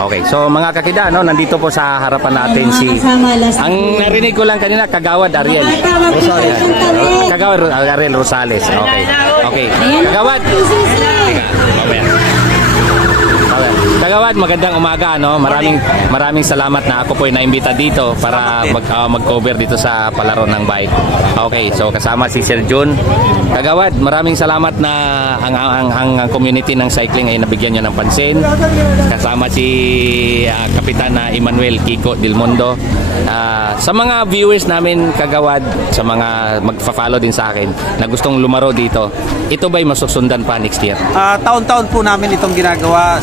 Okay, so mga kakida, no, nandito po sa harapan natin ang narinig ko lang kanina, Kagawad Ariel Rosales. Kagawad Ariel Rosales. Okay. Okay. Kagawad. Kagawad, magandang umaga, no? Maraming salamat na ako po ay naimbita dito para mag-cover dito sa palaro ng bike. Okay, so kasama si Sir Jun. Kagawad, maraming salamat na ang community ng cycling ay nabigyan nyo ng pansin. Kasama si Kapitan na Emmanuel Kiko Del Mundo. Sa mga viewers namin, Kagawad, sa mga magfa-follow din sa akin na gustong lumaro dito, ito ba'y masusundan pa next year? Taon-taon po namin itong ginagawa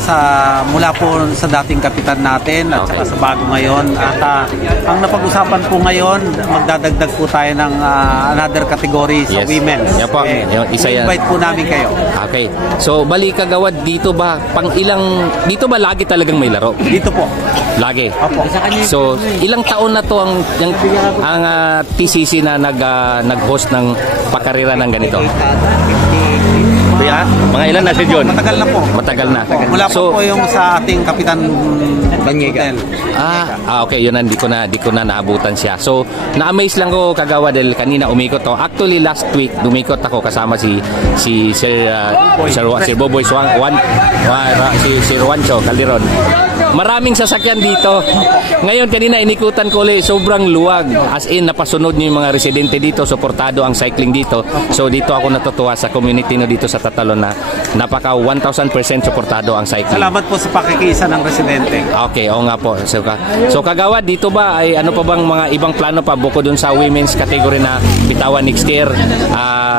mula po sa dating kapitan natin at saka sa bago ngayon. At ang napag-usapan po ngayon, magdadagdag po tayo ng another category sa women's. Yan po. Invite po namin kayo. Okay. So, bali Kagawad, dito ba lagi talagang may laro? Dito po. Lagi? Opo. So, ilang taon na to ang TCC na nag-host ng pakarera ng ganito? Mga ilan na si John? Matagal na po. Matagal na. Mula po yung sa ating Kapitan Banyegan. Okay, yun na, di ko na naabutan siya. So, na-amaze lang ko, Kagawad, dahil kanina umikot to. Actually, last week, dumikot ako kasama si Sir Boboy si Juancho Calderon. Maraming sasakyan dito. Ngayon, kanina inikutan ko ulit, sobrang luwag. As in, napasunod niyo yung mga residente dito, suportado ang cycling dito. So, dito ako natutuwa sa community no dito sa Tatalon na napaka 1,000% suportado ang cycling. Salamat po sa pakikiisa ng residente. Okay, oo nga po. So Kagawad, dito ba ay ano pa bang mga ibang plano pa bukod dun sa women's category na bitawan next year?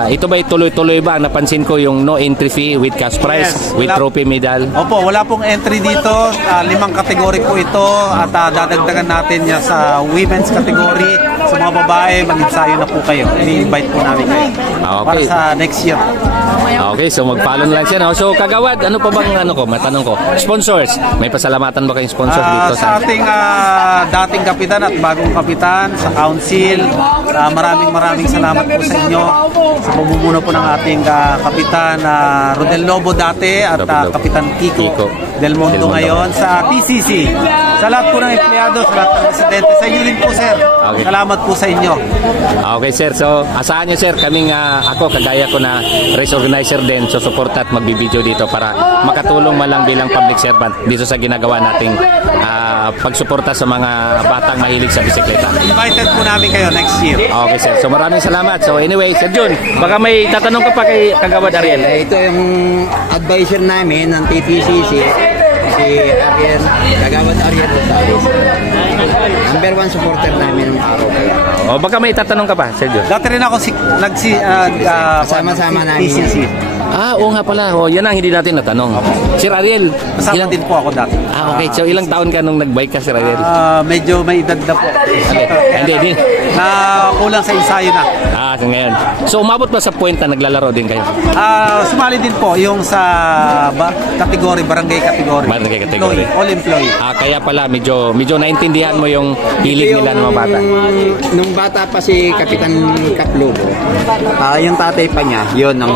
Ito ba tuloy-tuloy ba? Napansin ko yung no entry fee with cash prize, with trophy medal. Opo, wala pong entry dito. 5 kategory po ito at dadagdagan natin niya sa women's category. Sa mga babae, mag-ensayo na po kayo. I-invite po namin kayo para sa next year. Okay, so mag-follow lang siya. No? So Kagawad, ano pa bang matanong ko? Sponsors, may pasalamatan ba kayong sponsors dito? Sa ating dating kapitan at bagong kapitan, sa council, maraming salamat po sa inyo. Sa pamumuno po ng ating kapitan Rodel Lobo dati at Kapitan Kiko Del Mundo ngayon sa TCC. Sa lahat po ng empleyado, sa lahat ng residente, sa inyo rin po, sir. Okay. Salamat po sa inyo. Okay, sir. So, asahan nyo, sir, kaming ako, kagaya ko na race organizer din, so support at magbibideo dito para makatulong malang bilang public servant dito sa ginagawa nating pagsuporta sa mga batang mahilig sa bisikleta. Invited po namin kayo next year. Okay, sir. So, maraming salamat. So, anyway, Sir Jun, baka may tatanong ka pa kay Kagawad Ariel. Ito yung advisor namin ng TPCC, si Ariel, Kagawad Ariel Rosales. Number 1 supporter namin ng araw kaya. Baka may tatanong ka pa, Sir Jun. Dati rin ako kasama-sama namin TCC. Oo nga pala. Yan ang hindi natin natanong. Sir Ariel, kasama din po ako dati. Okay. So, ilang taon ka nung nag-bike ka, Sir Ariel? Medyo may edad na po. Hindi. Kulang sa ensayo na. Ngayon. So, umabot ba sa point na naglalaro din kayo? Sumali din po yung sa category, barangay category. Barangay category. All employee. Kaya pala, medyo naintindihan mo yung hilig nila ng mga bata. Nung bata pa si Kapitan Kaplobo, yung tatay pa niya, yun ang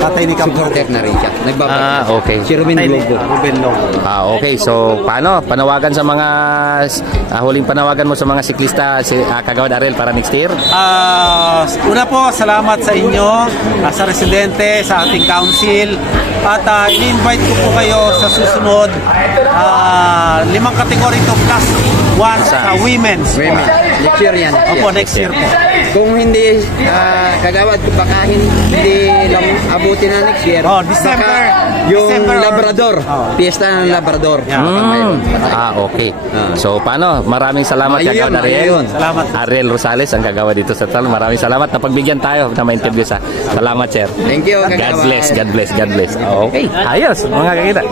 tatay ni supporter na rin siya. Okay. Si Ruben Lobo. Okay. So, paano? Panawagan sa mga huling panawagan mo sa mga siklista, si Kagawad Ariel para next year? Una po, salamat sa inyo, sa residente, sa ating council, at in-invite ko po kayo sa susunod 5 kategory to plus 1 sa women's. Next year yan. Opo, next year po. Kung hindi Kagawad, baka hindi lang abutin na next year. December. Yung Labrador. Fiesta ng Labrador. Okay. So, paano? Maraming salamat, Kagawad Ariel. Salamat. Ariel Rosales, ang kagawad dito sa Tal. Maraming salamat na pagbigyan tayo na ma-interview sa. Salamat, sir. Thank you, God bless. Okay. Ayos, mga kakita.